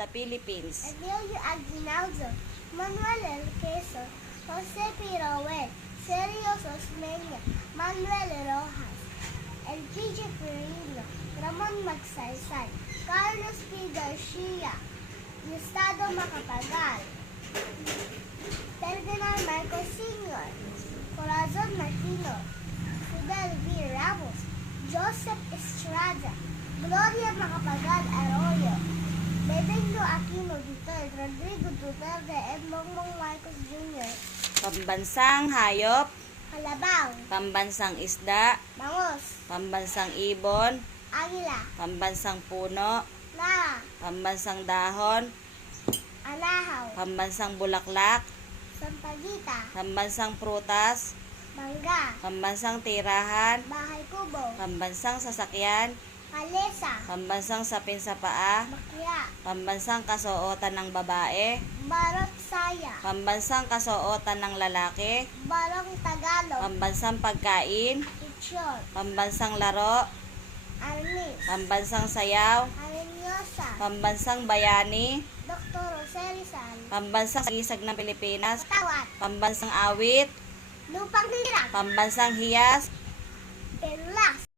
the Philippines. Emilio Aguinaldo, Manuel L. Quezon, Jose Piroel, Sergio Osmeña, Manuel Rojas, Elpidio Quirino, Ramon Magsaysay, Carlos P. Garcia, Gustavo Macapagal, Ferdinand Marcos Sr., Corazon Martino, Fidel V. Ramos, Joseph Estrada, Gloria Macapagal Arroyo, Benigno Aquino III, Rodrigo Duterte, and Bongbong Marcos Jr. Pambansang hayop, Kalabaw, pambansang isda, Bangos, pambansang ibon, Agila, pambansang puno, Nara, pambansang dahon, Anahaw, pambansang bulaklak, Sampagita, pambansang prutas, Mangga, pambansang tirahan, Bahay Kubo, pambansang sasakyan, Kalesa, pambansang sapin sa paa, Bakya, pambansang kasuotan ng babae, Barok Saya, pambansang kasuotan ng lalaki, Barong Tagalog, pambansang pagkain, Ichon, pambansang laro, Arnis, pambansang sayaw, Arenyosa, pambansang bayani, Dr. Jose Rizal, pambansang isag ng Pilipinas, Tawat, pambansang awit, Lupang Hirang, pambansang hiyas, Perlas,